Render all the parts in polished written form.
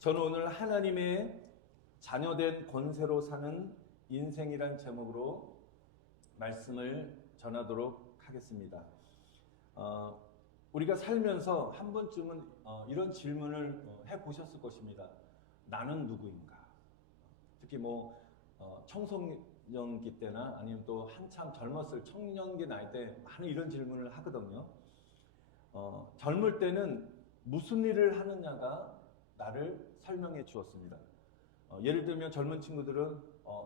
저는 오늘 하나님의 자녀된 권세로 사는 인생이란 제목으로 말씀을 전하도록 하겠습니다. 우리가 살면서 한 번쯤은 이런 질문을 해보셨을 것입니다. 나는 누구인가? 특히 청소년기 때나 아니면 또 한참 젊었을 청년기 나이 때 많은 이런 질문을 하거든요. 젊을 때는 무슨 일을 하느냐가 나를 설명해 주었습니다. 예를 들면 젊은 친구들은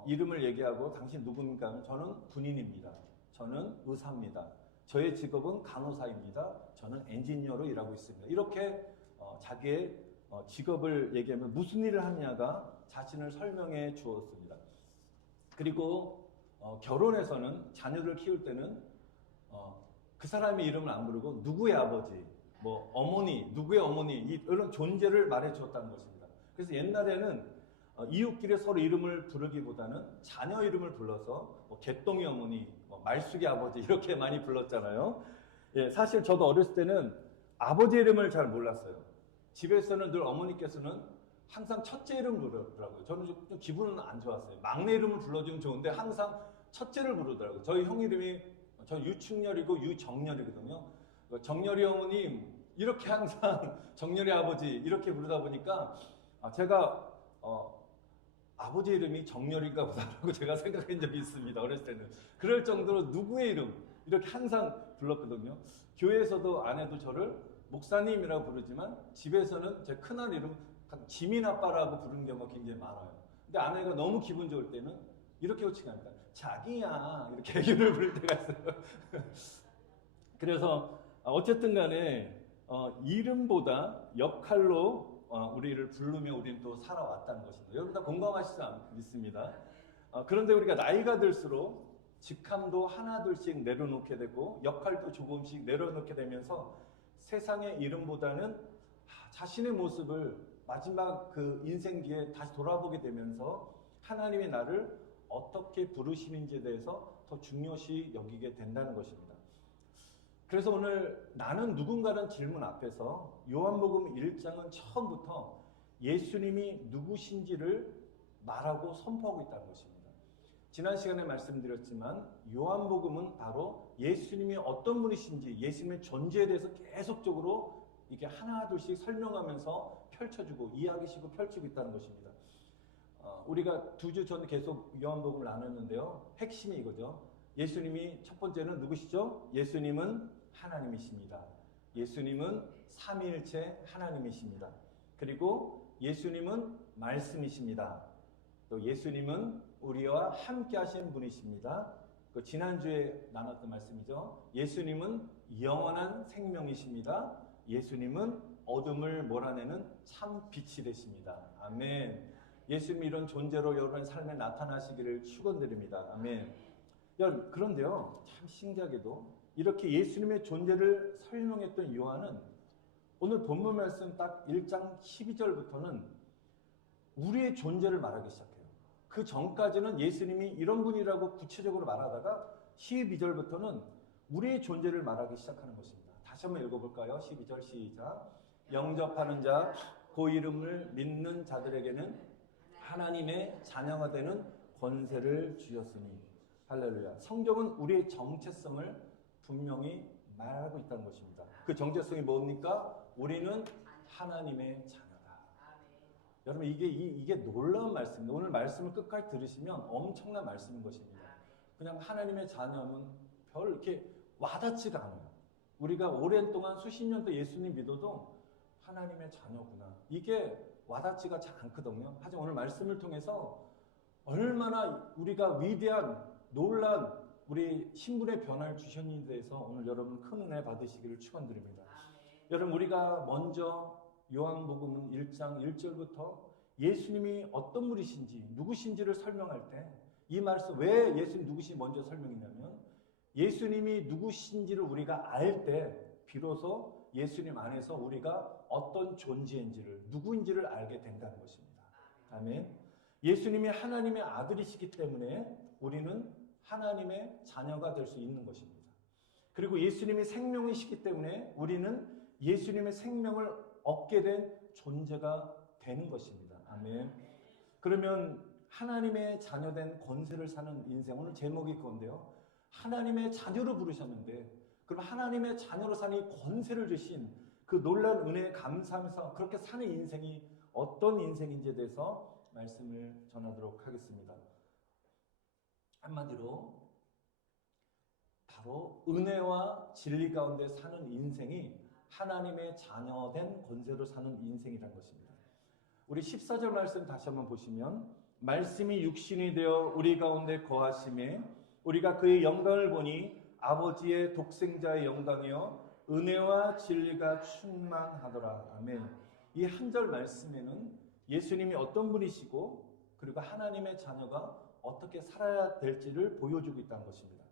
이름을 얘기하고 당신 누굽니까? 하면 저는 군인입니다. 저는 의사입니다. 저의 직업은 간호사입니다. 저는 엔지니어로 일하고 있습니다. 이렇게 자기의 직업을 얘기하면 무슨 일을 하느냐가 자신을 설명해 주었습니다. 그리고 결혼해서는 자녀를 키울 때는 그 사람의 이름을 안 부르고 누구의 아버지, 어머니, 누구의 어머니 이런 존재를 말해 주었다는 것입니다. 그래서 옛날에는 이웃끼리 서로 이름을 부르기보다는 자녀 이름을 불러서 개똥이 어머니, 말숙이 아버지 이렇게 많이 불렀잖아요. 예, 사실 저도 어렸을 때는 아버지 이름을 잘 몰랐어요. 집에서는 늘 어머니께서는 항상 첫째 이름 부르더라고요. 저는 좀 기분은 안 좋았어요. 막내 이름을 불러주면 좋은데 항상 첫째를 부르더라고요. 저희 형 이름이 저 유충렬이고 유정렬이거든요. 정렬이 어머님 이렇게 항상 정렬이 아버지 이렇게 부르다 보니까 제가 아버지 이름이 정렬인가 보다라고 제가 생각한 적이 있습니다. 어렸을 때는. 그럴 정도로 누구의 이름 이렇게 항상 불렀거든요. 교회에서도 아내도 저를 목사님이라고 부르지만 집에서는 제 큰아들 이름 지민 아빠라고 부르는 경우가 굉장히 많아요. 근데 아내가 너무 기분 좋을 때는 이렇게 호칭합니다. 자기야 이렇게 애교를 부를 때가 있어요. 그래서 어쨌든 간에 이름보다 역할로 우리를 부르며 우리는 또 살아왔다는 것입니다. 여러분 다 공감하시지 믿습니다. 그런데 우리가 나이가 들수록 직함도 하나둘씩 내려놓게 되고 역할도 조금씩 내려놓게 되면서 세상의 이름보다는 자신의 모습을 마지막 그 인생기에 다시 돌아보게 되면서 하나님이 나를 어떻게 부르시는지에 대해서 더 중요시 여기게 된다는 것입니다. 그래서 오늘 나는 누군가라는 질문 앞에서 요한복음 1장은 처음부터 예수님이 누구신지를 말하고 선포하고 있다는 것입니다. 지난 시간에 말씀드렸지만 요한복음은 바로 예수님이 어떤 분이신지 예수님의 존재에 대해서 계속적으로 이렇게 하나둘씩 설명하면서 펼쳐주고 이야기시고 펼치고 있다는 것입니다. 우리가 2주 전에 계속 요한복음을 나눴는데요. 핵심이 이거죠. 예수님이 첫 번째는 누구시죠? 예수님은 하나님이십니다. 예수님은 삼위일체 하나님이십니다. 그리고 예수님은 말씀이십니다. 또 예수님은 우리와 함께 하신 분이십니다. 지난주에 나눴던 말씀이죠. 예수님은 영원한 생명이십니다. 예수님은 어둠을 몰아내는 참 빛이 되십니다. 아멘. 예수님이 이런 존재로 여러분의 삶에 나타나시기를 축원드립니다. 아멘. 여러분, 그런데요, 참 신기하게도 이렇게 예수님의 존재를 설명했던 요한은 오늘 본문 말씀 딱 1장 12절부터는 우리의 존재를 말하기 시작해요. 그 전까지는 예수님이 이런 분이라고 구체적으로 말하다가 12절부터는 우리의 존재를 말하기 시작하는 것입니다. 다시 한번 읽어볼까요? 12절 시작. 영접하는 자, 그 이름을 믿는 자들에게는 하나님의 자녀가 되는 권세를 주셨으니 할렐루야. 성경은 우리의 정체성을 분명히 말하고 있다는 것입니다. 그 정체성이 뭡니까? 우리는 하나님의 자녀다. 여러분 이게 놀라운 말씀입니다. 오늘 말씀을 끝까지 들으시면 엄청난 말씀인 것입니다. 그냥 하나님의 자녀는 별 이렇게 와닿지가 않아요. 우리가 오랜 동안 수십 년도 예수님 믿어도 하나님의 자녀구나. 이게 와닿지가 잘 않거든요. 하지만 오늘 말씀을 통해서 얼마나 우리가 위대한 놀란 우리 신분의 변화를 주셨는지에 대해서 오늘 여러분 큰 은혜 받으시기를 축원드립니다. 여러분 우리가 먼저 요한복음 1장 1절부터 예수님이 어떤 분이신지 누구신지를 설명할 때 이 말씀 왜 예수님 누구신지 먼저 설명이냐면 예수님이 누구신지를 우리가 알 때 비로소 예수님 안에서 우리가 어떤 존재인지를 누구인지를 알게 된다는 것입니다. 아멘. 예수님이 하나님의 아들이시기 때문에 우리는 하나님의 자녀가 될 수 있는 것입니다. 그리고 예수님이 생명이시기 때문에 우리는 예수님의 생명을 얻게 된 존재가 되는 것입니다. 아멘. 그러면 하나님의 자녀된 권세를 사는 인생, 오늘 제목이 그건데요. 하나님의 자녀로 부르셨는데, 그럼 하나님의 자녀로 사는 이 권세를 주신 그 놀라운 은혜에 감사하면서 그렇게 사는 인생이 어떤 인생인지에 대해서 말씀을 전하도록 하겠습니다. 한마디로 바로 은혜와 진리 가운데 사는 인생이 하나님의 자녀된 권세로 사는 인생이라는 것입니다. 우리 14절 말씀 다시 한번 보시면, 말씀이 육신이 되어 우리 가운데 거하심에 우리가 그의 영광을 보니 아버지의 독생자의 영광이요 은혜와 진리가 충만하더라. 아멘. 이 한 절 말씀에는 예수님이 어떤 분이시고 그리고 하나님의 자녀가 어떻게 살아야 될지를 보여주고 있다는 것입니다.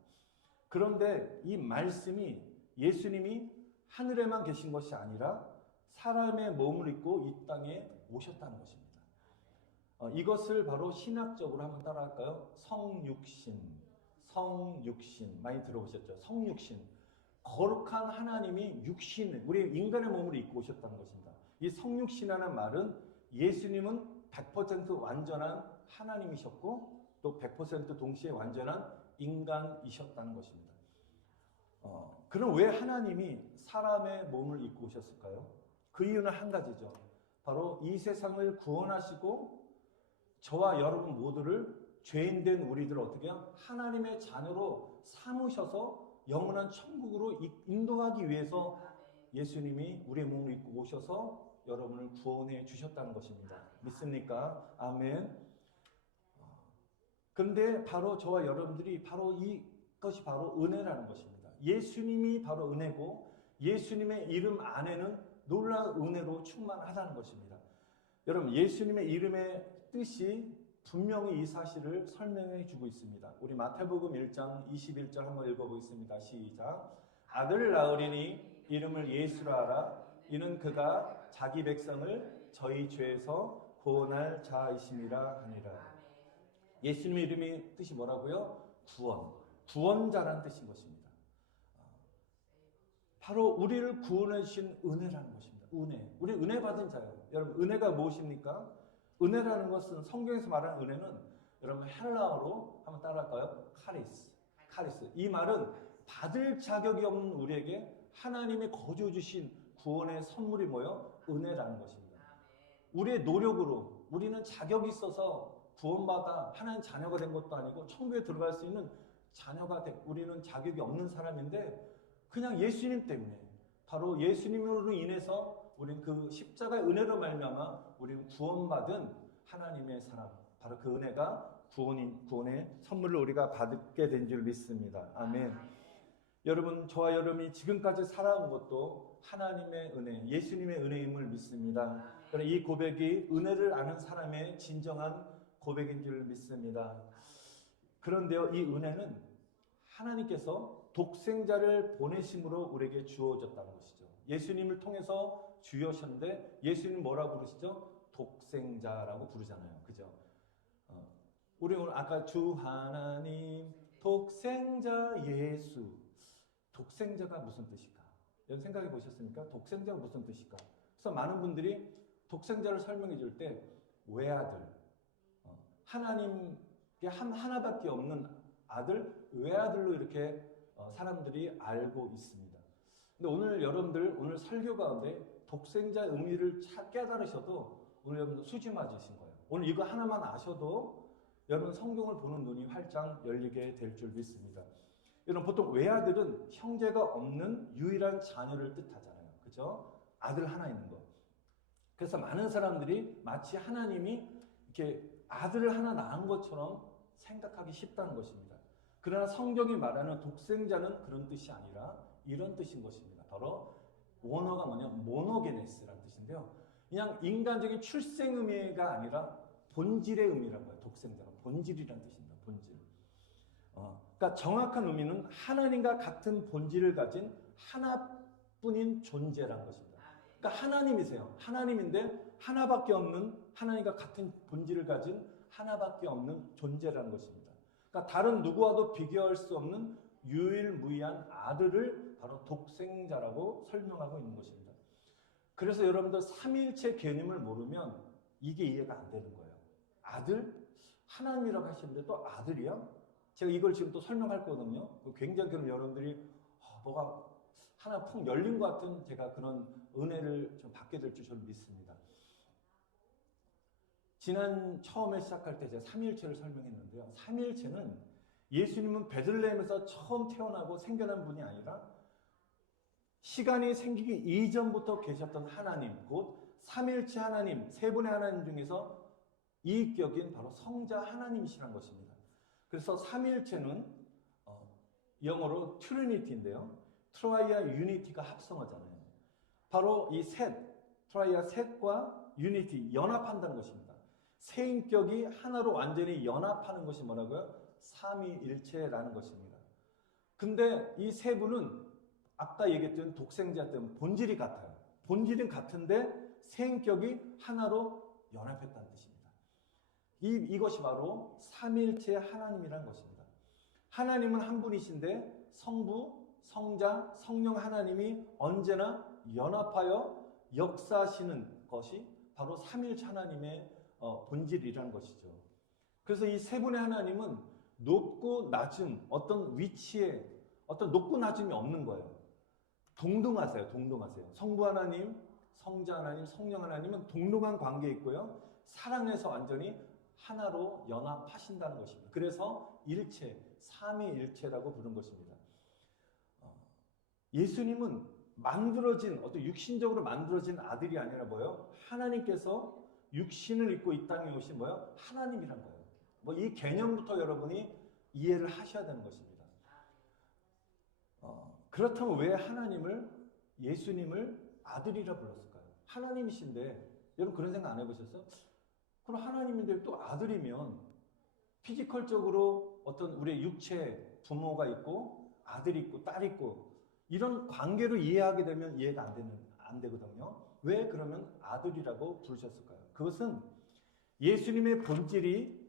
그런데 이 말씀이 예수님이 하늘에만 계신 것이 아니라 사람의 몸을 입고 이 땅에 오셨다는 것입니다. 이것을 바로 신학적으로 한번 따라할까요? 성육신 많이 들어보셨죠? 성육신, 거룩한 하나님이 육신, 우리 인간의 몸을 입고 오셨다는 것입니다. 이 성육신이라는 말은 예수님은 100% 완전한 하나님이셨고 또 100% 동시에 완전한 인간이셨다는 것입니다. 그럼 왜 하나님이 사람의 몸을 입고 오셨을까요? 그 이유는 한 가지죠. 바로 이 세상을 구원하시고 저와 여러분 모두를 죄인된 우리들을 어떻게 해요? 하나님의 자녀로 삼으셔서 영원한 천국으로 인도하기 위해서 예수님이 우리의 몸을 입고 오셔서 여러분을 구원해 주셨다는 것입니다. 믿습니까? 아멘. 그런데 바로 저와 여러분들이 바로 이것이 바로 은혜라는 것입니다. 예수님이 바로 은혜고 예수님의 이름 안에는 놀라운 은혜로 충만하다는 것입니다. 여러분, 예수님의 이름의 뜻이 분명히 이 사실을 설명해 주고 있습니다. 우리 마태복음 1장 21절 한번 읽어보겠습니다. 시작. 아들을 낳으리니 이름을 예수라 하라. 이는 그가 자기 백성을 저희 죄에서 구원할 자이심이라 하니라. 예수님의 이름의 뜻이 뭐라고요? 구원자라는 뜻인 것입니다. 바로 우리를 구원해 주신 은혜라는 것입니다. 우리 은혜 받은 자예요. 여러분, 은혜가 무엇입니까? 은혜라는 것은 성경에서 말하는 은혜는 여러분 헬라어로 한번 따라할까요? 카리스. 이 말은 받을 자격이 없는 우리에게 하나님이 거저 주신 구원의 선물이 뭐예요? 은혜라는 것입니다. 우리의 노력으로 우리는 자격이 있어서 구원받아 하나님 자녀가 된 것도 아니고 천국에 들어갈 수 있는 자녀가 된, 우리는 자격이 없는 사람인데 그냥 예수님 때문에, 바로 예수님으로 인해서 우리는 그 십자가의 은혜로 말미암아 우리는 구원받은 하나님의 사람, 바로 그 은혜가 구원의 선물을 우리가 받게 된 줄 믿습니다. 아멘. 여러분, 저와 여러분이 지금까지 살아온 것도 하나님의 은혜, 예수님의 은혜임을 믿습니다. 그러나 이 고백이 은혜를 아는 사람의 진정한 고백인 줄 믿습니다. 그런데요, 이 은혜는 하나님께서 독생자를 보내심으로 우리에게 주어졌다는 것이죠. 예수님을 통해서 주여셨는데 예수님 뭐라고 부르시죠? 독생자라고 부르잖아요. 그죠? 우리 오늘 아까 주 하나님 독생자 예수, 독생자가 무슨 뜻일까? 여러분 생각해 보셨습니까? 독생자가 무슨 뜻일까? 그래서 많은 분들이 독생자를 설명해 줄 때 외아들, 하나님께 하나밖에 없는 아들, 외아들로 이렇게 사람들이 알고 있습니다. 근데 오늘 여러분들 오늘 설교 가운데 독생자의 의미를 깨달으셔도 오늘 여러분들 수지 맞으신 거예요. 오늘 이거 하나만 아셔도 여러분 성경을 보는 눈이 활짝 열리게 될 줄 믿습니다. 여러분 보통 외아들은 형제가 없는 유일한 자녀를 뜻하잖아요. 그죠? 아들 하나 있는 거. 그래서 많은 사람들이 마치 하나님이 이렇게 아들을 하나 낳은 것처럼 생각하기 쉽다는 것입니다. 그러나 성경이 말하는 독생자는 그런 뜻이 아니라 이런 뜻인 것입니다. 바로 원어가 뭐냐? 모노게네스라는 뜻인데요. 그냥 인간적인 출생 의미가 아니라 본질의 의미라고 해요. 독생자가 본질이라는 뜻입니다. 본질. 그러니까 정확한 의미는 하나님과 같은 본질을 가진 하나뿐인 존재라는 것입니다. 그러니까 하나님이세요. 하나님인데 하나밖에 없는, 하나님과 같은 본질을 가진 하나밖에 없는 존재라는 것입니다. 그러니까 다른 누구와도 비교할 수 없는 유일무이한 아들을 바로 독생자라고 설명하고 있는 것입니다. 그래서 여러분들 삼위일체 개념을 모르면 이게 이해가 안 되는 거예요. 아들? 하나님이라고 하시는데 또 아들이야? 제가 이걸 지금 또 설명할 거거든요. 굉장히 그럼 여러분들이 뭐가 하나 푹 열린 것 같은 제가 그런 은혜를 좀 받게 될 줄 저는 믿습니다. 지난 처음에 시작할 때 제가 삼위일체를 설명했는데요. 삼위일체는 예수님은 베들레헴에서 처음 태어나고 생겨난 분이 아니라 시간이 생기기 이전부터 계셨던 하나님, 곧 삼위일체 하나님, 세 분의 하나님 중에서 이익격인 바로 성자 하나님이시란 것입니다. 그래서 삼위일체는 영어로 트리니티인데요. 트라이아 유니티가 합성어잖아요. 바로 이 셋, 트라이아 셋과 유니티, 연합한다는 것입니다. 세 인격이 하나로 완전히 연합하는 것이 뭐라고요? 삼위일체라는 것입니다. 근데 이 세 분은 아까 얘기했던 독생자 때문에 본질이 같아요. 본질은 같은데 세 인격이 하나로 연합했다는 뜻입니다. 이것이 바로 삼위일체 하나님이라는 것입니다. 하나님은 한 분이신데 성부, 성자, 성령 하나님이 언제나 연합하여 역사하시는 것이 바로 삼위일체 하나님의 본질이라는 것이죠. 그래서 이 세 분의 하나님은 높고 낮음, 어떤 위치에 어떤 높고 낮음이 없는 거예요. 동등하세요. 동등하세요. 성부 하나님, 성자 하나님, 성령 하나님은 동등한 관계에 있고요. 사랑에서 완전히 하나로 연합하신다는 것입니다. 그래서 일체, 삼위일체라고 부른 것입니다. 예수님은 만들어진, 어떤 육신적으로 만들어진 아들이 아니라 뭐예요? 하나님께서 육신을 입고 이 땅에 오신 뭐예요? 하나님이란 거예요. 이 개념부터 여러분이 이해를 하셔야 되는 것입니다. 그렇다면 왜 예수님을 아들이라 불렀을까요? 하나님이신데, 여러분 그런 생각 안 해보셨어요? 그럼 하나님인데 또 아들이면 피지컬적으로 어떤 우리의 육체 부모가 있고 아들이 있고 딸이 있고 이런 관계로 이해하게 되면 이해가 안 되거든요. 왜 그러면 아들이라고 부르셨을까요? 그것은 예수님의 본질이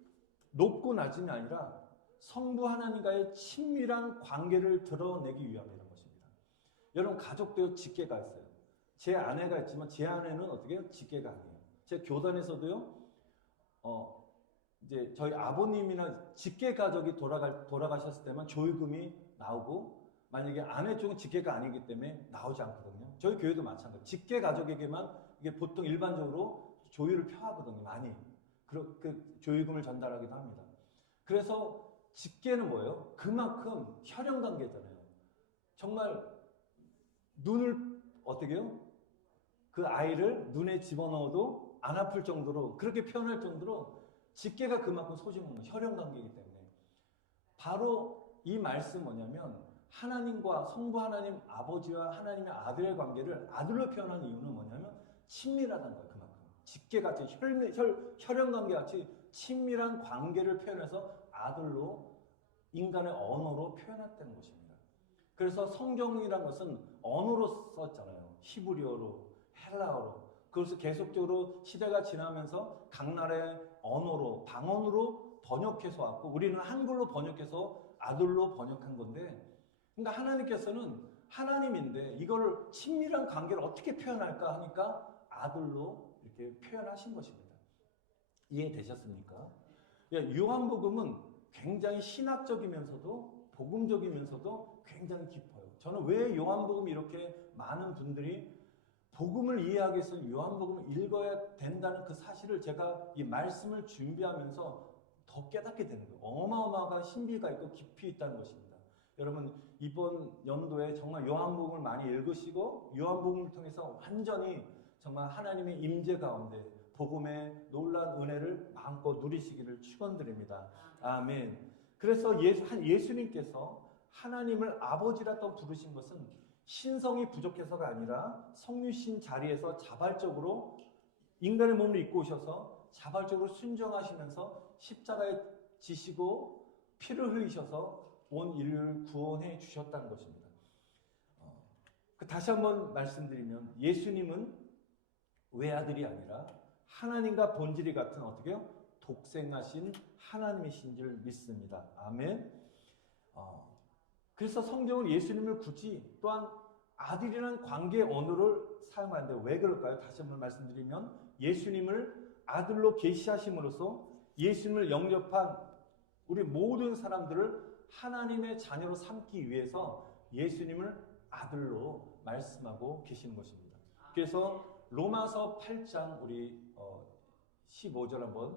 높고 낮음이 아니라 성부 하나님과의 친밀한 관계를 드러내기 위함이라는 것입니다. 여러분 가족도 직계가 있어요. 제 아내가 있지만 제 아내는 어떻게 해요? 직계가 아니에요. 제 교단에서도요. 이제 저희 아버님이나 직계 가족이 돌아가셨을 때만 조의금이 나오고 만약에 아내 쪽은 직계가 아니기 때문에 나오지 않거든요. 저희 교회도 마찬가지예요. 직계 가족에게만 이게 보통 일반적으로 조의를 표하거든요. 많이. 그 조의금을 전달하기도 합니다. 그래서 직계는 뭐예요? 그만큼 혈연관계잖아요. 정말 눈을 어떻게 해요? 그 아이를 눈에 집어넣어도 안 아플 정도로 그렇게 표현할 정도로 직계가 그만큼 소중한 혈연관계이기 때문에 바로 이 말씀 뭐냐면 하나님과 성부 하나님 아버지와 하나님의 아들의 관계를 아들로 표현하는 이유는 뭐냐면 친밀하다는 거예요. 그만큼 직계같이 혈연관계같이 친밀한 관계를 표현해서 아들로 인간의 언어로 표현했다는 것입니다. 그래서 성경이란 것은 언어로 썼잖아요. 히브리어로, 헬라어로. 그래서 계속적으로 시대가 지나면서 각 나라의 언어로, 방언으로 번역해서 왔고 우리는 한글로 번역해서 아들로 번역한 건데 그러니까 하나님께서는 하나님인데 이걸 친밀한 관계를 어떻게 표현할까 하니까 아들로 이렇게 표현하신 것입니다. 이해되셨습니까? 요한복음은 굉장히 신학적이면서도 복음적이면서도 굉장히 깊어요. 저는 왜 요한복음 이렇게 많은 분들이 복음을 이해하기 위해서 요한복음을 읽어야 된다는 그 사실을 제가 이 말씀을 준비하면서 더 깨닫게 되는 거예요. 어마어마한 신비가 있고 깊이 있다는 것입니다. 여러분 이번 연도에 정말 요한복음을 많이 읽으시고 요한복음을 통해서 완전히 정말 하나님의 임재 가운데 복음의 놀라운 은혜를 마음껏 누리시기를 축원드립니다. 아멘. 그래서 예수님께서 하나님을 아버지라고 부르신 것은 신성이 부족해서가 아니라 성유신 자리에서 자발적으로 인간의 몸을 입고 오셔서 자발적으로 순종하시면서 십자가에 지시고 피를 흘리셔서 온 인류를 구원해 주셨다는 것입니다. 다시 한번 말씀드리면 예수님은 외아들이 아니라 하나님과 본질이 같은 어떻게 해요? 독생하신 하나님이신 줄 믿습니다. 아멘. 그래서 성경은 예수님을 굳이 또한 아들이라는 관계의 언어를 사용하는데 왜 그럴까요? 다시 한번 말씀드리면 예수님을 아들로 계시하심으로써 예수님을 영접한 우리 모든 사람들을 하나님의 자녀로 삼기 위해서 예수님을 아들로 말씀하고 계시는 것입니다. 그래서 로마서 8장 우리 15절 한번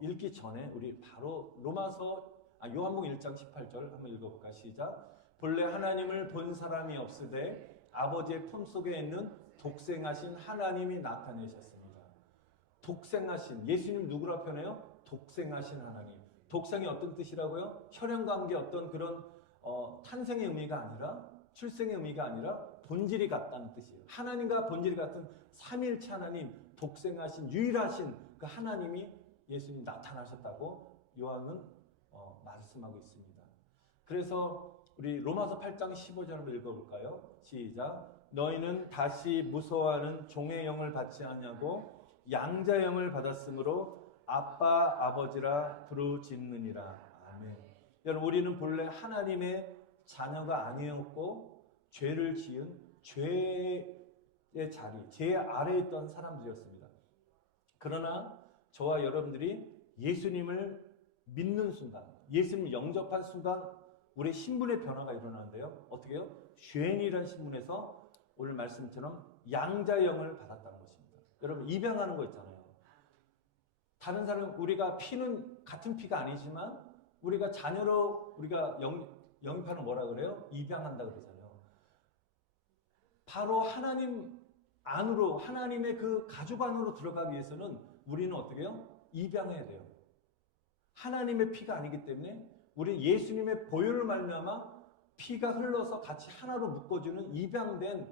읽기 전에 우리 바로 요한복음 1장 18절 한번 읽어볼까요? 시작. 본래 하나님을 본 사람이 없으되 아버지의 품속에 있는 독생하신 하나님이 나타내셨습니다. 독생하신 예수님 누구라 표현해요? 독생하신 하나님. 독생이 어떤 뜻이라고요? 혈연관계 어떤 그런 탄생의 의미가 아니라 출생의 의미가 아니라 본질이 같다는 뜻이에요. 하나님과 본질이 같은 삼위일체 하나님, 독생하신 유일하신 그 하나님이 예수님 나타나셨다고 요한은 말씀하고 있습니다. 그래서 우리 로마서 8장 15절 한번 읽어볼까요? 시작. 너희는 다시 무서워하는 종의 영을 받지 않냐고 양자의 영을 받았으므로 아빠 아버지라 부르짖느니라. 아멘. 여러분 우리는 본래 하나님의 자녀가 아니었고 죄를 지은 죄의 자리, 죄 아래에 있던 사람들이었습니다. 그러나 저와 여러분들이 예수님을 믿는 순간, 예수님을 영접한 순간 우리의 신분의 변화가 일어나는데요. 어떻게 해요? 쉐인이라는 신분에서 오늘 말씀처럼 양자의 영을 받았다는 것입니다. 여러분 입양하는 거 있잖아요. 다른 사람 우리가 피는 같은 피가 아니지만 우리가 자녀로 우리가 영입하는 뭐라 그래요? 입양한다 그러잖아요. 바로 하나님 안으로 하나님의 그 가족 안으로 들어가기 위해서는 우리는 어떻게 해요? 입양해야 돼요. 하나님의 피가 아니기 때문에 우리 예수님의 보혈을 말미암아 피가 흘러서 같이 하나로 묶어주는 입양된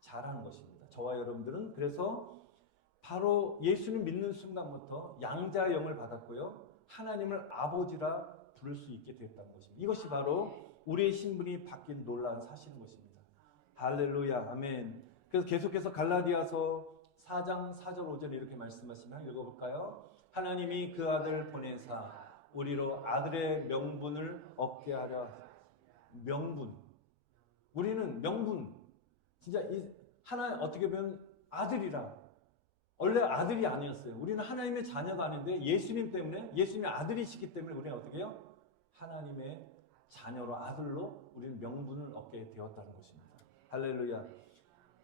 자라는 것입니다. 저와 여러분들은 그래서 바로 예수님 믿는 순간부터 양자의 영을 받았고요. 하나님을 아버지라 부를 수 있게 됐다는 것입니다. 이것이 바로 우리의 신분이 바뀐 놀라운 사실인 것입니다. 할렐루야, 아멘. 그래서 계속해서 갈라디아서 4장 4절 5절에 이렇게 말씀하시나 읽어볼까요? 하나님이 그 아들 보내사 우리로 아들의 명분을 얻게 하려. 명분. 우리는 명분. 진짜 하나 어떻게 보면 아들이라. 원래 아들이 아니었어요. 우리는 하나님의 자녀가 아닌데 예수님 때문에 예수님의 아들이시기 때문에 우리는 어떻게 해요? 하나님의 자녀로 아들로 우리는 명분을 얻게 되었다는 것입니다. 할렐루야.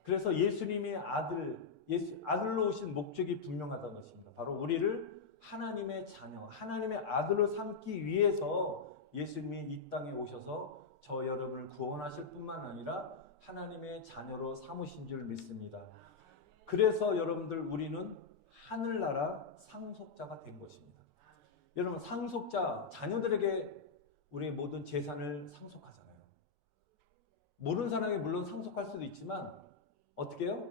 그래서 예수님의 아들로 오신 목적이 분명하다는 것입니다. 바로 우리를 하나님의 자녀, 하나님의 아들로 삼기 위해서 예수님이 이 땅에 오셔서 저 여러분을 구원하실 뿐만 아니라 하나님의 자녀로 삼으신 줄 믿습니다. 그래서 여러분들 우리는 하늘나라 상속자가 된 것입니다. 여러분 상속자, 자녀들에게 우리의 모든 재산을 상속하잖아요. 모르는 사람이 물론 상속할 수도 있지만 어떻게 해요?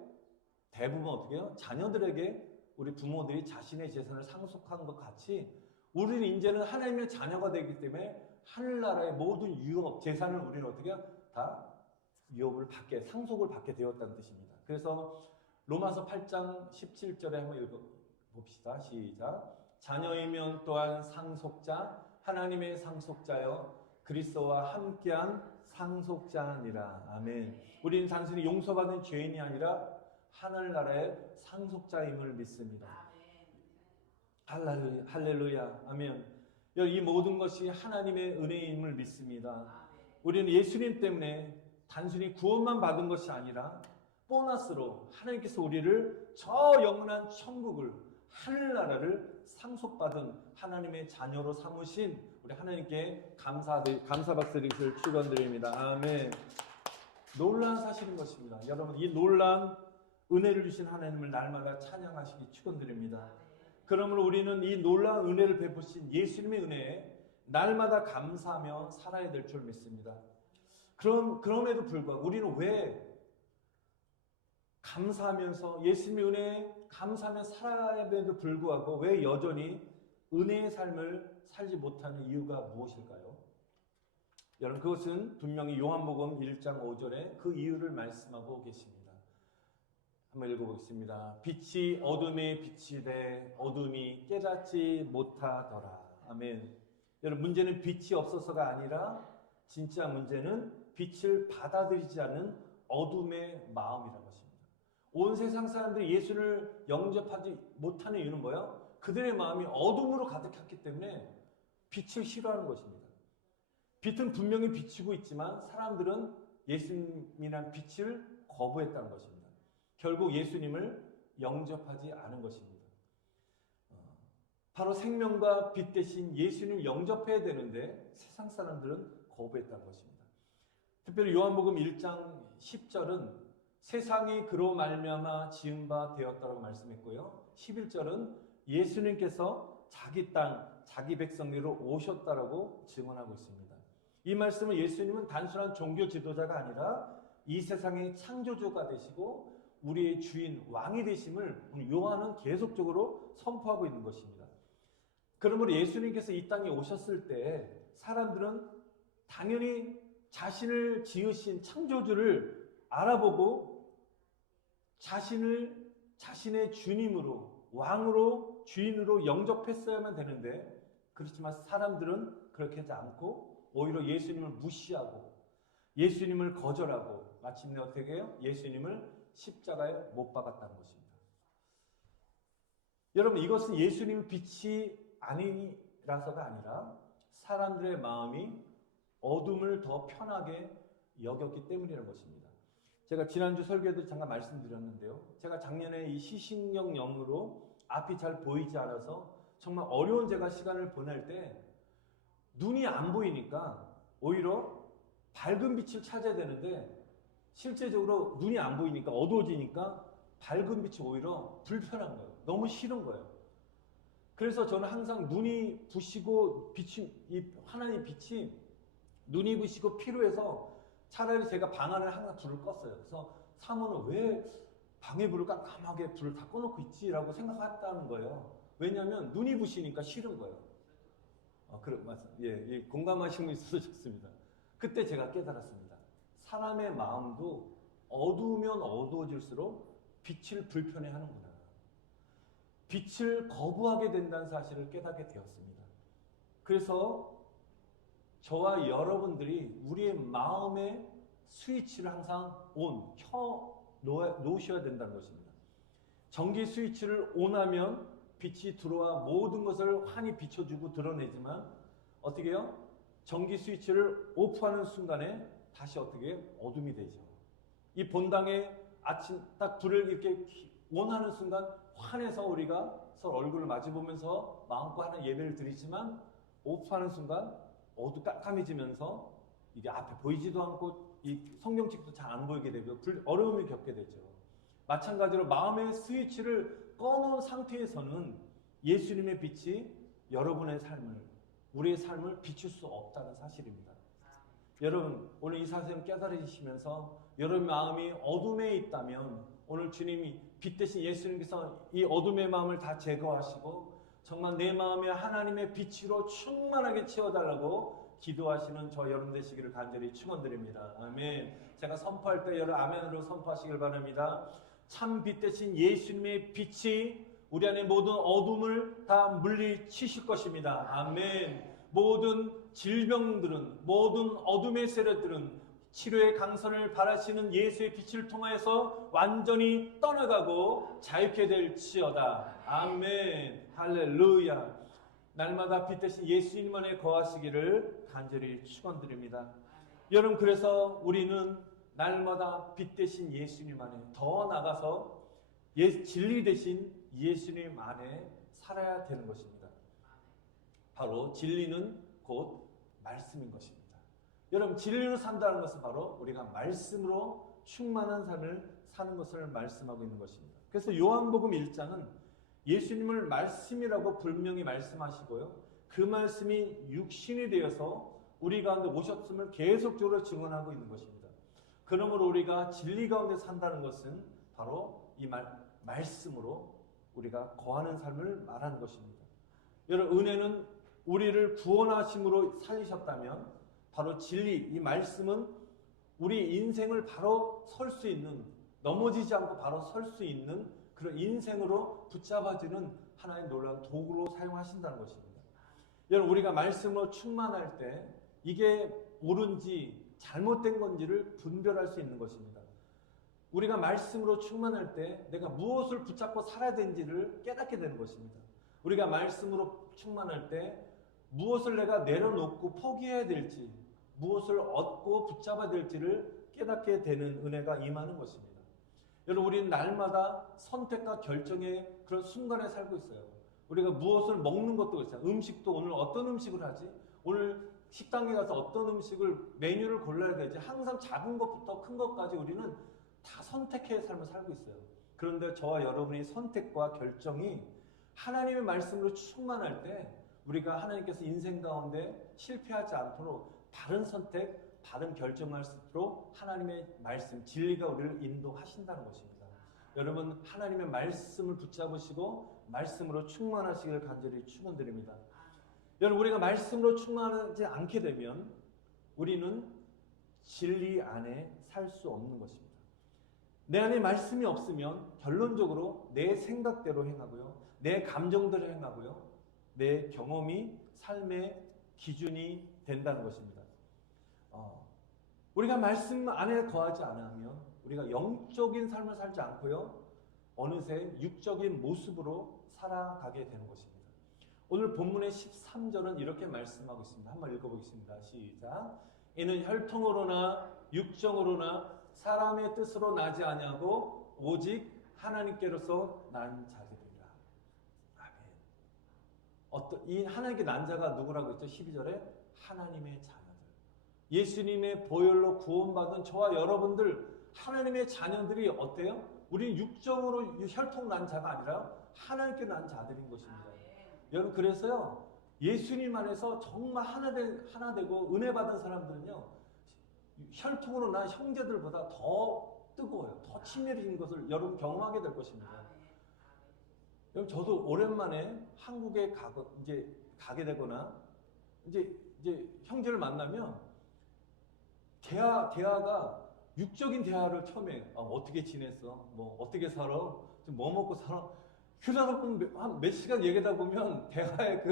대부분 어떻게 해요? 자녀들에게 우리 부모들이 자신의 재산을 상속한 것 같이 우리는 이제는 하나님의 자녀가 되기 때문에 하늘나라의 모든 유업, 재산을 우리는 어떻게 해요? 다 유업을 받게, 상속을 받게 되었다는 뜻입니다. 그래서 로마서 8장 17절에 한번 읽어봅시다. 시작. 자녀이면 또한 상속자, 하나님의 상속자여 그리스도와 함께한 상속자니라. 아멘. 우리는 단순히 용서받은 죄인이 아니라 하늘나라의 상속자임을 믿습니다. 할렐루야. 아멘. 이 모든 것이 하나님의 은혜임을 믿습니다. 우리는 예수님 때문에 단순히 구원만 받은 것이 아니라 보너스로 하나님께서 우리를 저 영원한 천국을 하늘나라를 상속받은 하나님의 자녀로 삼으신 우리 하나님께 감사 박수 드리실 축원드립니다. 아멘. 놀라운 사실인 것입니다. 여러분 이 놀라운 은혜를 주신 하나님을 날마다 찬양하시기 축원드립니다. 그러므로 우리는 이 놀라운 은혜를 베푸신 예수님의 은혜에 날마다 감사하며 살아야 될 줄 믿습니다. 그럼에도 불구하고 우리는 왜 감사하면서 예수님의 은혜에 감사하며 살아야 됨에도 불구하고 왜 여전히 은혜의 삶을 살지 못하는 이유가 무엇일까요? 여러분 그것은 분명히 요한복음 1장 5절에 그 이유를 말씀하고 계십니다. 한번 읽어보겠습니다. 빛이 어둠에 빛이 돼 어둠이 깨닫지 못하더라. 아멘. 여러분 문제는 빛이 없어서가 아니라 진짜 문제는 빛을 받아들이지 않는 어둠의 마음이라는 것입니다. 온 세상 사람들이 예수를 영접하지 못하는 이유는 뭐예요? 그들의 마음이 어둠으로 가득했기 때문에 빛을 싫어하는 것입니다. 빛은 분명히 비치고 있지만 사람들은 예수님이란 빛을 거부했다는 것입니다. 결국 예수님을 영접하지 않은 것입니다. 바로 생명과 빛 대신 예수님을 영접해야 되는데 세상 사람들은 거부했다는 것입니다. 특별히 요한복음 1장 10절은 세상이 그로 말미암아 지은 바 되었다고 말씀했고요. 11절은 예수님께서 자기 땅, 자기 백성들로 오셨다라고 증언하고 있습니다. 이 말씀은 예수님은 단순한 종교 지도자가 아니라 이 세상의 창조주가 되시고 우리의 주인, 왕이 되심을 요한은 계속적으로 선포하고 있는 것입니다. 그러므로 예수님께서 이 땅에 오셨을 때 사람들은 당연히 자신을 지으신 창조주를 알아보고 자신의 주님으로, 왕으로, 주인으로 영접했어야만 되는데 그렇지만 사람들은 그렇게 하지 않고 오히려 예수님을 무시하고 예수님을 거절하고 마침내 어떻게 해요? 예수님을 십자가에 못 박았다는 것입니다. 여러분, 이것은 예수님의 빛이 아니라서가 아니라 사람들의 마음이 어둠을 더 편하게 여겼기 때문이라는 것입니다. 제가 지난주 설교에도 잠깐 말씀드렸는데요. 제가 작년에 이 시신경 영으로 앞이 잘 보이지 않아서 정말 어려운 제가 시간을 보낼 때 눈이 안 보이니까 오히려 밝은 빛을 찾아야 되는데 실제적으로 눈이 안 보이니까 어두워지니까 밝은 빛이 오히려 불편한 거예요. 너무 싫은 거예요. 그래서 저는 항상 눈이 부시고 이 하나님의 빛이 눈이 부시고 피로해서 차라리 제가 방 안에 항상 불을 껐어요. 그래서 사모는 왜 방에 불을 깜깜하게 불을 다 꺼놓고 있지라고 생각했다는 거예요. 왜냐하면 눈이 부시니까 싫은 거예요. 예, 공감하시는 분 있어서 좋습니다. 그때 제가 깨달았습니다. 사람의 마음도 어두우면 어두워질수록 빛을 불편해하는구나. 빛을 거부하게 된다는 사실을 깨닫게 되었습니다. 그래서 저와 여러분들이 우리의 마음의 스위치를 항상 켜 놓으셔야 된다는 것입니다. 전기 스위치를 온하면 빛이 들어와 모든 것을 환히 비춰주고 드러내지만 어떻게 해요? 전기 스위치를 오프하는 순간에 다시 어떻게 해요? 어둠이 되죠. 이 본당에 아침 딱 불을 이렇게 온하는 순간 환해서 우리가 서로 얼굴을 마주보면서 마음껏 하는 예배를 드리지만 오프하는 순간 깜깜해지면서 이게 앞에 보이지도 않고 이 성경책도 잘 안 보이게 되고 어려움을 겪게 되죠. 마찬가지로 마음의 스위치를 꺼놓은 상태에서는 예수님의 빛이 여러분의 삶을, 우리의 삶을 비출 수 없다는 사실입니다. 여러분, 오늘 이 사실을 깨달으시면서 여러분 마음이 어둠에 있다면 오늘 주님이 빛 대신 예수님께서 이 어둠의 마음을 다 제거하시고 정말 내 마음에 하나님의 빛으로 충만하게 채워달라고 기도하시는 저 여러분 되시기를 간절히 축원드립니다. 아멘. 제가 선포할 때 여러분 아멘으로 선포하시길 바랍니다. 참 빛 대신 예수님의 빛이 우리 안에 모든 어둠을 다 물리치실 것입니다. 아멘. 모든 질병들은, 모든 어둠의 세력들은 치료의 강선을 바라시는 예수의 빛을 통하여서 완전히 떠나가고 자유케 될지어다. 아멘. 할렐루야. 날마다 빛 대신 예수님 안에 거하시기를 간절히 축원드립니다. 여러분, 그래서 우리는 날마다 빛 대신 예수님 안에 더 나가서 진리 대신 예수님 안에 살아야 되는 것입니다. 바로 진리는 곧 말씀인 것입니다. 여러분, 진리로 산다는 것은 바로 우리가 말씀으로 충만한 삶을 사는 것을 말씀하고 있는 것입니다. 그래서 요한복음 1장은 예수님을 말씀이라고 분명히 말씀하시고요. 그 말씀이 육신이 되어서 우리 가운데 오셨음을 계속적으로 증언하고 있는 것입니다. 그러므로 우리가 진리 가운데 산다는 것은 바로 이 말씀으로 우리가 거하는 삶을 말하는 것입니다. 여러분, 은혜는 우리를 구원하심으로 살리셨다면 바로 진리, 이 말씀은 우리 인생을 바로 설 수 있는, 넘어지지 않고 바로 설 수 있는 그런 인생으로 붙잡아주는 하나의 놀라운 도구로 사용하신다는 것입니다. 여러분, 우리가 말씀으로 충만할 때 이게 옳은지 잘못된 건지를 분별할 수 있는 것입니다. 우리가 말씀으로 충만할 때 내가 무엇을 붙잡고 살아야 되는지를 깨닫게 되는 것입니다. 우리가 말씀으로 충만할 때 무엇을 내가 내려놓고 포기해야 될지, 무엇을 얻고 붙잡아야 될지를 깨닫게 되는 은혜가 임하는 것입니다. 여러분, 우리는 날마다 선택과 결정의 그런 순간에 살고 있어요. 우리가 무엇을 먹는 것도 그렇잖아요. 음식도 오늘 어떤 음식을 하지? 오늘 식당에 가서 어떤 음식을 메뉴를 골라야 되지? 항상 작은 것부터 큰 것까지 우리는 다 선택해야 삶을 살고 있어요. 그런데 저와 여러분의 선택과 결정이 하나님의 말씀으로 충만할 때 우리가 하나님께서 인생 가운데 실패하지 않도록 바른 선택, 바른 결정할 수 있도록 하나님의 말씀, 진리가 우리를 인도하신다는 것입니다. 여러분, 하나님의 말씀을 붙잡으시고 말씀으로 충만하시기를 간절히 축원드립니다. 여러분, 우리가 말씀으로 충만하지 않게 되면 우리는 진리 안에 살 수 없는 것입니다. 내 안에 말씀이 없으면 결론적으로 내 생각대로 행하고요, 내 감정대로 행하고요, 내 경험이 삶의 기준이 된다는 것입니다. 우리가 말씀 안에 거하지 않으면 우리가 영적인 삶을 살지 않고요, 어느새 육적인 모습으로 살아가게 되는 것입니다. 오늘 본문의 13절은 이렇게 말씀하고 있습니다. 한번 읽어보겠습니다. 시작. 이는 혈통으로나 육정으로나 사람의 뜻으로 나지 아니하고 오직 하나님께로서 난 자들이라. 아멘. 이 하나님께 난 자가 누구라고 했죠? 12절에 하나님의 자녀들. 예수님의 보혈로 구원받은 저와 여러분들 하나님의 자녀들이 어때요? 우리는 육정으로 혈통 난 자가 아니라 하나님께 난 자들인 것입니다. 여러분, 그래서요, 예수님 안에서 정말 하나 되고 은혜 받은 사람들은요, 혈통으로 난 형제들보다 더 뜨거워요. 더 친밀해진 것을 여러분 경험하게 될 것입니다. 여러분, 저도 오랜만에 한국에 가게 되거나 이제 형제를 만나면 대화가 육적인 대화를 처음에 어떻게 지냈어? 뭐 어떻게 살아? 지금 뭐 먹고 살아? 그러다 보면 한 몇 시간 얘기하다 보면 대화의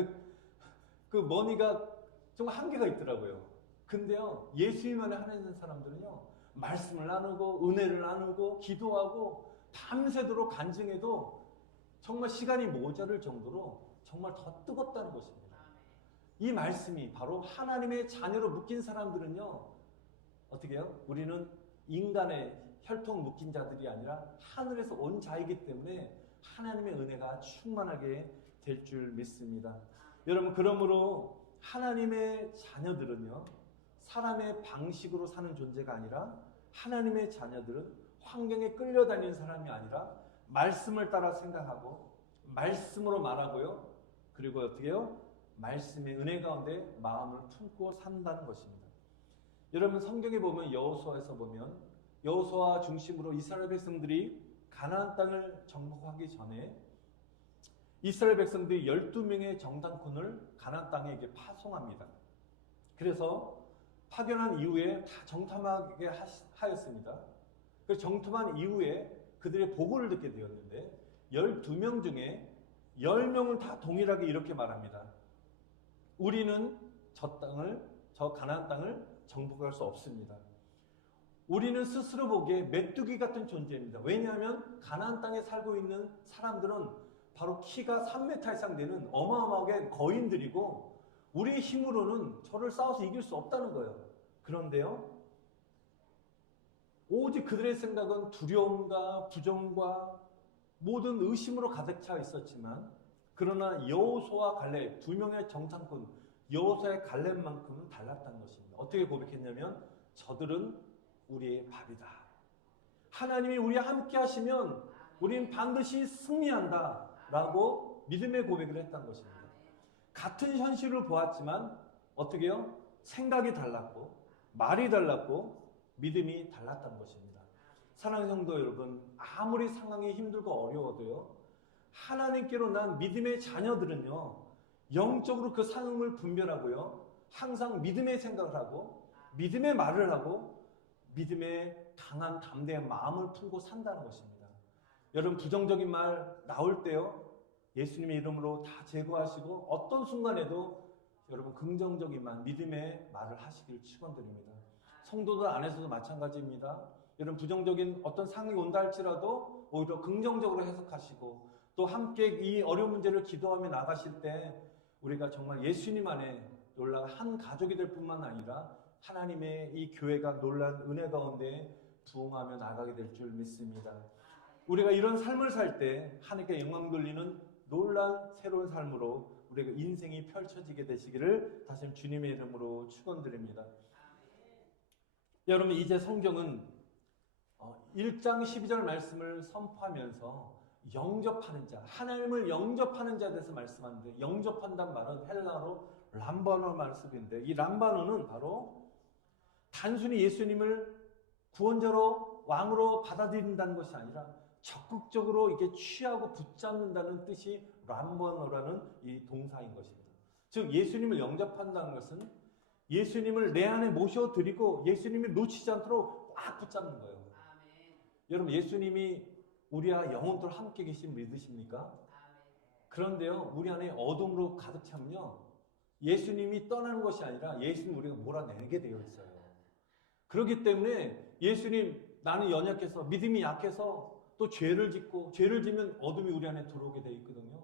그 머니가 좀 한계가 있더라고요. 근데요, 예수님 안에 하나 있는 사람들은요, 말씀을 나누고 은혜를 나누고 기도하고 밤새도록 간증해도 정말 시간이 모자랄 정도로 정말 더 뜨겁다는 것입니다. 이 말씀이 바로 하나님의 자녀로 묶인 사람들은요, 어떻게 해요? 우리는 인간의 혈통 묶인 자들이 아니라 하늘에서 온 자이기 때문에 하나님의 은혜가 충만하게 될 줄 믿습니다. 여러분, 그러므로 하나님의 자녀들은요, 사람의 방식으로 사는 존재가 아니라 하나님의 자녀들은 환경에 끌려다니는 사람이 아니라 말씀을 따라 생각하고 말씀으로 말하고요, 그리고 어떻게 해요? 말씀의 은혜 가운데 마음을 품고 산다는 것입니다. 여러분, 성경에 보면 여호수아에서 보면 여호수아 중심으로 이스라엘 백성들이 가나안 땅을 정복하기 전에 이스라엘 백성들이 12명의 정탐꾼을 가나안 땅에 파송합니다. 그래서 파견한 이후에 다 정탐하게 하였습니다. 그래서 정탐한 이후에 그들의 보고를 듣게 되었는데 12명 중에 10명은 다 동일하게 이렇게 말합니다. 우리는 저 가나안 땅을 정복할 수 없습니다. 우리는 스스로 보기에 메뚜기 같은 존재입니다. 왜냐하면 가나안 땅에 살고 있는 사람들은 바로 키가 3m 이상 되는 어마어마하게 거인들이고 우리의 힘으로는 저를 싸워서 이길 수 없다는 거예요. 그런데요, 오직 그들의 생각은 두려움과 부정과 모든 의심으로 가득 차 있었지만, 그러나 여호수아와 갈렙, 두 명의 정탐꾼 여호수아의 갈렙만큼은 달랐다는 것입니다. 어떻게 고백했냐면, 저들은 우리의 밥이다. 하나님이 우리와 함께 하시면 우리는 반드시 승리한다 라고 믿음의 고백을 했다는 것입니다. 같은 현실을 보았지만 어떻게 해요? 생각이 달랐고 말이 달랐고 믿음이 달랐다는 것입니다. 사랑하는 성도 여러분, 아무리 상황이 힘들고 어려워도요, 하나님께로 난 믿음의 자녀들은요, 영적으로 그 상황을 분별하고요, 항상 믿음의 생각을 하고 믿음의 말을 하고 믿음의 강한 담대한 마음을 품고 산다는 것입니다. 여러분, 부정적인 말 나올 때요, 예수님의 이름으로 다 제거하시고 어떤 순간에도 여러분 긍정적인 말, 믿음의 말을 하시길 축원드립니다. 성도들 안에서도 마찬가지입니다. 이런 부정적인 어떤 상황이 온다 할지라도 오히려 긍정적으로 해석하시고 또 함께 이 어려운 문제를 기도하며 나가실 때 우리가 정말 예수님 안에 놀라운 한 가족이 될 뿐만 아니라 하나님의 이 교회가 놀라운 은혜 가운데 부흥하며 나가게 될 줄 믿습니다. 우리가 이런 삶을 살 때 하나님께 영광 돌리는 놀라운 새로운 삶으로 우리가 인생이 펼쳐지게 되시기를 다시 주님의 이름으로 축원드립니다. 여러분 이제 성경은 1장 12절 말씀을 선포하면서 영접하는 자, 하나님을 영접하는 자에 대해서 말씀하는데 영접한다는 말은 헬라어로 람바노 말씀인데 이 람바노는 바로 단순히 예수님을 구원자로 왕으로 받아들인다는 것이 아니라 적극적으로 이게 취하고 붙잡는다는 뜻이 람바노라는 이 동사인 것입니다. 즉 예수님을 영접한다는 것은 예수님을 내 안에 모셔드리고 예수님을 놓치지 않도록 꽉 붙잡는 거예요. 여러분 예수님이 우리와 영원토록 함께 계신 믿으십니까? 그런데요 우리 안에 어둠으로 가득 차면요 예수님이 떠나는 것이 아니라 예수님 우리가 몰아내게 되어 있어요. 그렇기 때문에 예수님 나는 연약해서 믿음이 약해서 또 죄를 짓고 죄를 지면 어둠이 우리 안에 들어오게 되어 있거든요.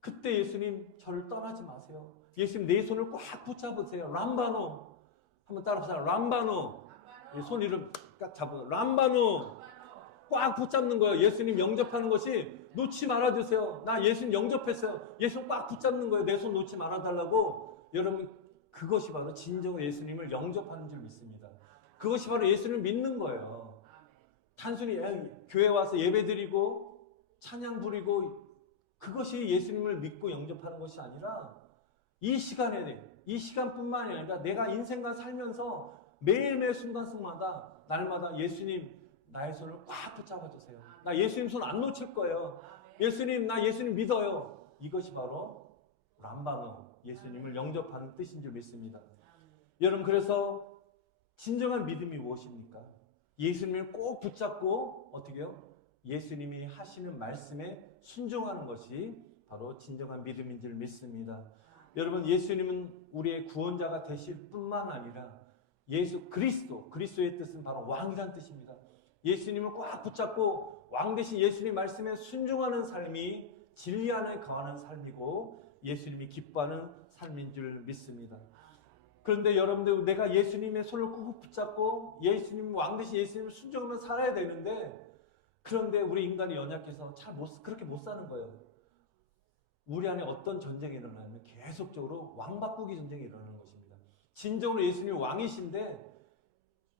그때 예수님 저를 떠나지 마세요. 예수님 내 손을 꽉 붙잡으세요. 람바노 한번 따라하세요. 람바노 손 이름 꽉 잡으세요. 람바노 꽉 붙잡는 거예요. 예수님 영접하는 것이 놓지 말아주세요. 나 예수님 영접했어요. 예수님 꽉 붙잡는 거예요. 내 손 놓지 말아달라고. 여러분 그것이 바로 진정으로 예수님을 영접하는 줄 믿습니다. 그것이 바로 예수님을 믿는 거예요. 단순히 교회 와서 예배 드리고 찬양 부리고 그것이 예수님을 믿고 영접하는 것이 아니라 이 시간뿐만 아니라 내가 인생과 살면서 매일매일 순간순간마다 날마다 예수님 나의 손을 꽉 붙잡아 주세요. 나 예수님 손 안 놓칠 거예요. 예수님 나 예수님 믿어요. 이것이 바로 람바노 예수님을 영접하는 뜻인 줄 믿습니다. 여러분 그래서 진정한 믿음이 무엇입니까? 예수님을 꼭 붙잡고 어떻게 해요? 예수님이 하시는 말씀에 순종하는 것이 바로 진정한 믿음인 줄 믿습니다. 여러분 예수님은 우리의 구원자가 되실 뿐만 아니라 예수 그리스도의 뜻은 바로 왕이란 뜻입니다. 예수님을 꽉 붙잡고 왕 대신 예수님 말씀에 순종하는 삶이 진리 안에 거하는 삶이고 예수님이 기뻐하는 삶인 줄 믿습니다. 그런데 여러분들 내가 예수님의 손을 꾹 붙잡고 예수님 왕 대신 예수님을 순종하며 살아야 되는데 그런데 우리 인간이 연약해서 그렇게 못 사는 거예요. 우리 안에 어떤 전쟁이 일어나면 계속적으로 왕 바꾸기 전쟁이 일어나는 것입니다. 진정으로 예수님이 왕이신데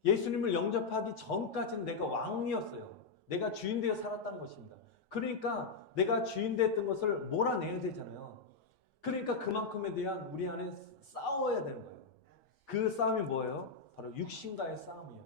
예수님을 영접하기 전까지는 내가 왕이었어요. 내가 주인 되어 살았다는 것입니다. 그러니까 내가 주인 되었던 것을 몰아내야 되잖아요. 그러니까 그만큼에 대한 우리 안에 싸워야 되는 거예요. 그 싸움이 뭐예요? 바로 육신과의 싸움이에요.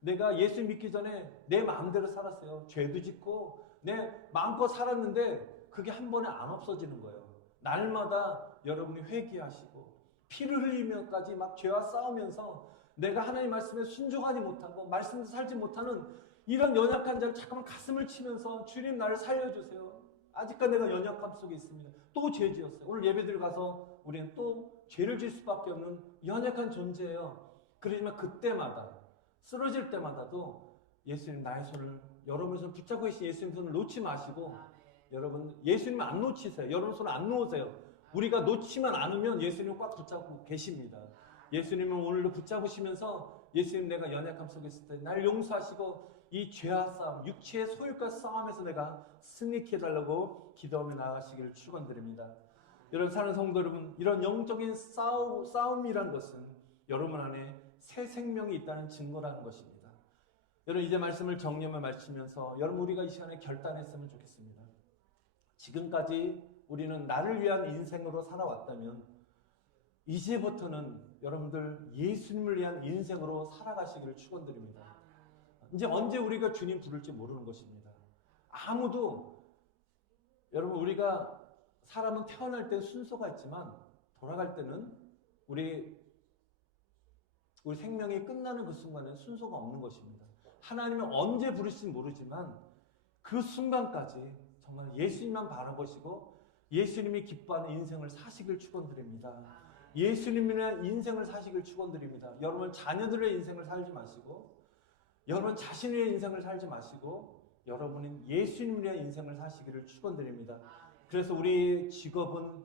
내가 예수 믿기 전에 내 마음대로 살았어요. 죄도 짓고 내 마음껏 살았는데 그게 한 번에 안 없어지는 거예요. 날마다 여러분이 회개하시고 피를 흘리면까지 막 죄와 싸우면서 내가 하나님 말씀에 순종하지 못하고 말씀대로 살지 못하는 이런 연약한 자를 잠깐만 가슴을 치면서 주님 나를 살려주세요. 아직까지 내가 연약함 속에 있습니다. 또 죄 지었어요. 오늘 예배드리러 가서 우리는 또 죄를 질 수밖에 없는 연약한 존재예요. 그러지만 그때마다 쓰러질 때마다도 예수님 나의 손을 여러분의 손을 붙잡고 계신 예수님 손을 놓지 마시고 여러분 예수님 안 놓치세요. 여러분 손을 안 놓으세요. 우리가 놓치만 않으면 예수님을 꽉 붙잡고 계십니다. 예수님은 오늘도 붙잡으시면서 예수님 내가 연약함 속에 있을 때 날 용서하시고 이 죄와 싸움, 육체의 소유과 싸움에서 내가 승리케 해달라고 기도하며 나아가시기를 축원드립니다. 여러분 사랑하는 성도 여러분, 이런 영적인 싸움이란 것은 여러분 안에 새 생명이 있다는 증거라는 것입니다. 여러분 이제 말씀을 정리하며 마치면서 여러분 우리가 이 시간에 결단했으면 좋겠습니다. 지금까지 우리는 나를 위한 인생으로 살아왔다면 이제부터는 여러분들 예수님을 위한 인생으로 살아가시기를 축원드립니다. 이제 언제 우리가 주님 부를지 모르는 것입니다. 아무도 여러분 우리가 사람은 태어날 때 순서가 있지만 돌아갈 때는 우리 생명이 끝나는 그 순간에 순서가 없는 것입니다. 하나님은 언제 부르실지 모르지만 그 순간까지 정말 예수님만 바라보시고 예수님이 기뻐하는 인생을 사시길 축원드립니다. 예수님의 인생을 사시길 축원드립니다. 여러분 자녀들의 인생을 살지 마시고 여러분 자신의 인생을 살지 마시고 여러분은 예수님을 위한 인생을 사시기를 축원드립니다. 그래서 우리의 직업이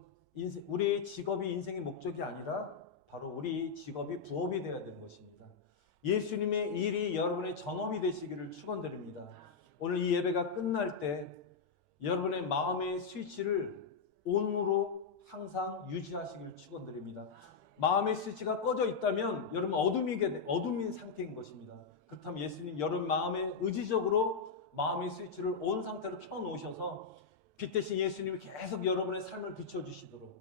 인생의 목적이 아니라 바로 우리 직업이 부업이 되어야 되는 것입니다. 예수님의 일이 여러분의 전업이 되시기를 축원드립니다. 오늘 이 예배가 끝날 때 여러분의 마음의 스위치를 온으로 항상 유지하시기를 축원드립니다. 마음의 스위치가 꺼져 있다면 여러분 어둠인 상태인 것입니다. 그렇다면 예수님 여러분 마음에 의지적으로 마음의 스위치를 온 상태로 켜놓으셔서 빛 대신 예수님이 계속 여러분의 삶을 비춰주시도록,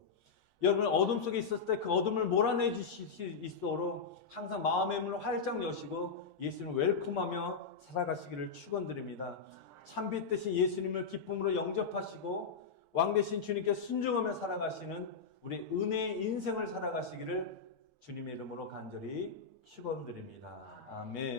여러분 어둠 속에 있었을 때 그 어둠을 몰아내 주실 수 있도록 항상 마음의 문을 활짝 여시고 예수님을 웰컴하며 살아가시기를 축원드립니다. 참빛 대신 예수님을 기쁨으로 영접하시고 왕 대신 주님께 순종하며 살아가시는 우리 은혜의 인생을 살아가시기를 주님의 이름으로 간절히 축원드립니다. 아멘.